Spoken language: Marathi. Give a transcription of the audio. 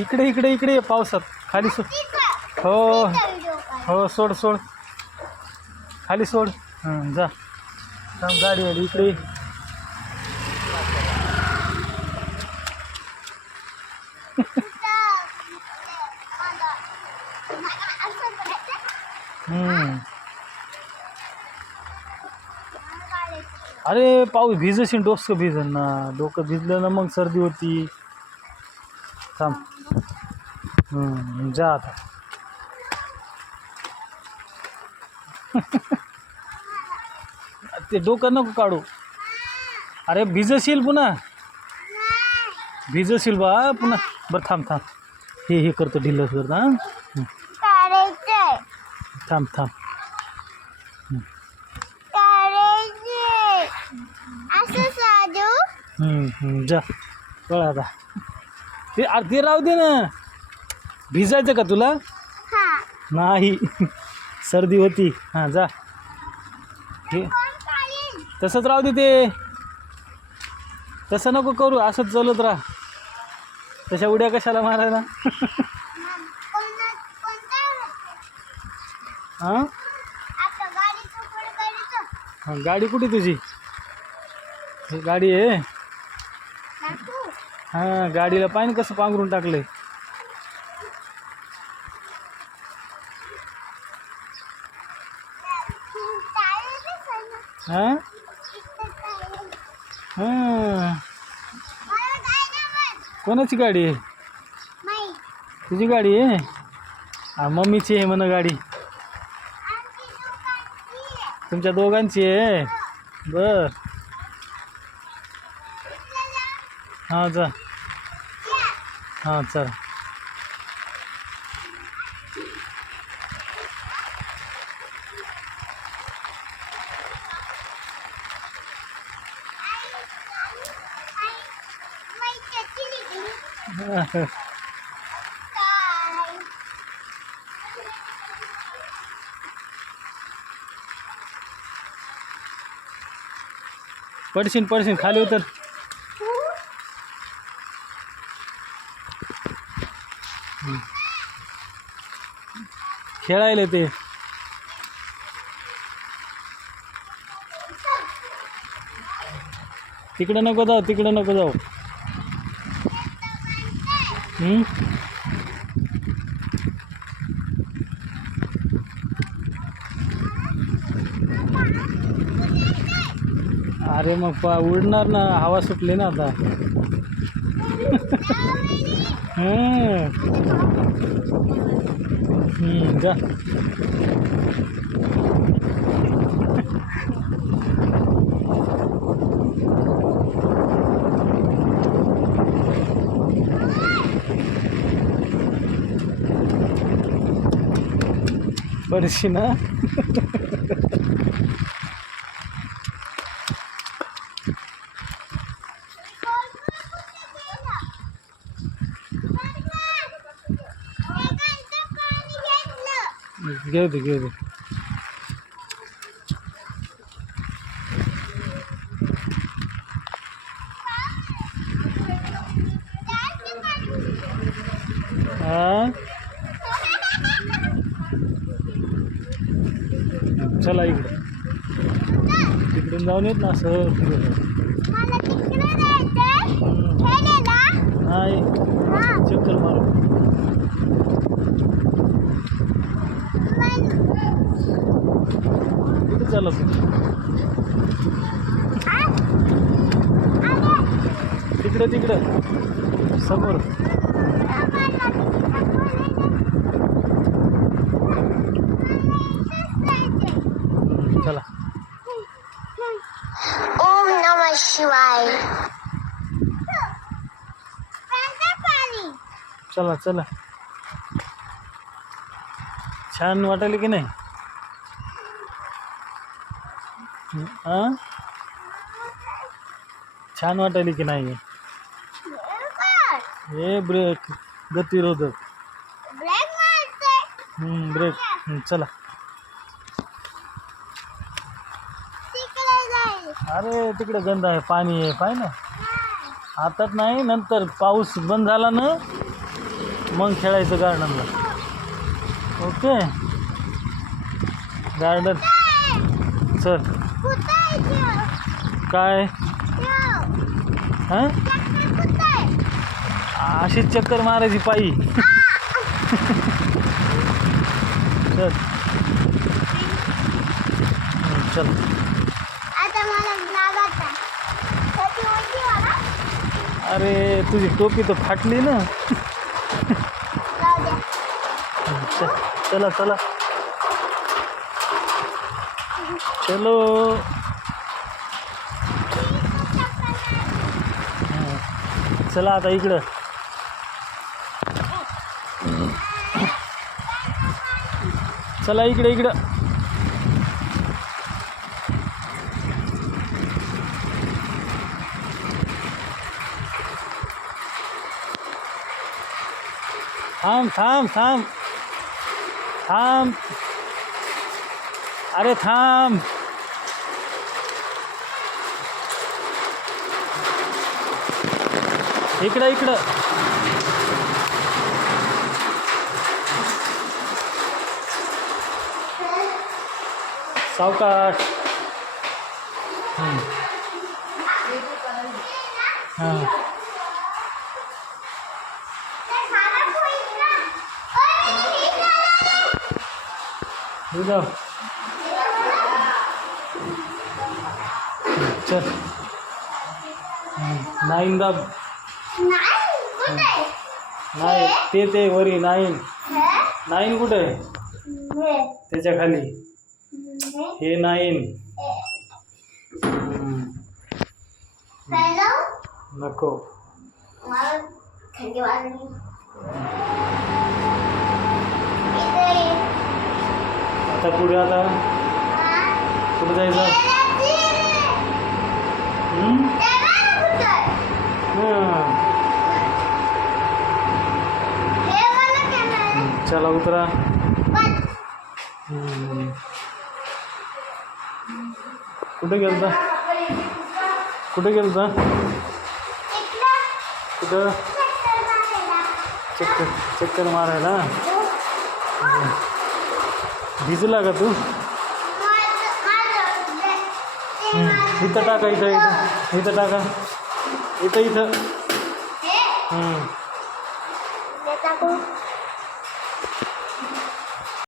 इकडे इकडे इकडे ये पावसात खाली सोड. हो हो सोड सोड खाली सोड. जा थांब गाडी आली इकडे. अरे पाऊस भिजशील डोसकं भिजन ना. डोकं भिजलं ना मग सर्दी होती. थांब जा आता. ते डोकं नको काढू. अरे भिजशील पुन्हा भिजशील बा पुन्हा. बरं थांब थांब हे करतो ढिल्लस करतो. थांब थांब जा कळ आता. ते ते राहू दे ना. भिजायचं का तुला. नाही सर्दी होती. हां जा हे तसंच राहू दे. ते तसं नको करू. असंच चालत राहा. तशा उड्या कशाला मारायला. हां हां गाडी कुठे तुझी. गाडी आहे. हां गाडीला पाहिजे कसं पांघरून टाकलंय. हां हां कोणाची गाडी आहे. तुझी गाडी आहे. हां मम्मीची आहे म्हणा गाडी. तुमच्या दोघांची आहे. बर हां जा. हां चल. पडशील पडशील खाली उतर. खेळायला ते. तिकडे नको जाऊ तिकडे नको जाऊ. अरे मग उडणार ना. हवा सुटली ना आता. जा पडशी ना. घेऊ दे घेऊ दे. हां चला इकडे तिकडून जाऊन येत ना असं. नाही चक्कर मारू. कुठे चालला तू. तिकडं तिकडं समोर. चला. ओम नमः शिवाय. चला चला. छान वाटायला की नाही. हां छान वाटायला की नाही. हे ब्रेक गतिरोधक. ब्रेक चला. अरे तिकडे गंध आहे पाणी आहे पाय ना. आताच नाही नंतर पाऊस बंद झाला ना मग खेळायचं गार्डनला. ओके गार्डन चल. काय हां अशीच चक्कर मारायची पायी. चल चल. अरे तुझी टोपी तर फाटली ना. चला चला चलो. चला आता इकडं. चला इकडे इकडं. थांब थांब थांब थांब. अरे थांब. इकडं इकडं. सावकाश. हां जाऊ. चल 9 दाब. नाही ते वरी 9 कुठे आहे त्याच्या खाली हे 9. नको आता पुढे. आता कुठे जायचं. चला उतरा. कुठे गेलता कुठे गेलता कुठं. चक्कर मारायला. भिजला का तू. इथं टाका. इथं टाका. इथं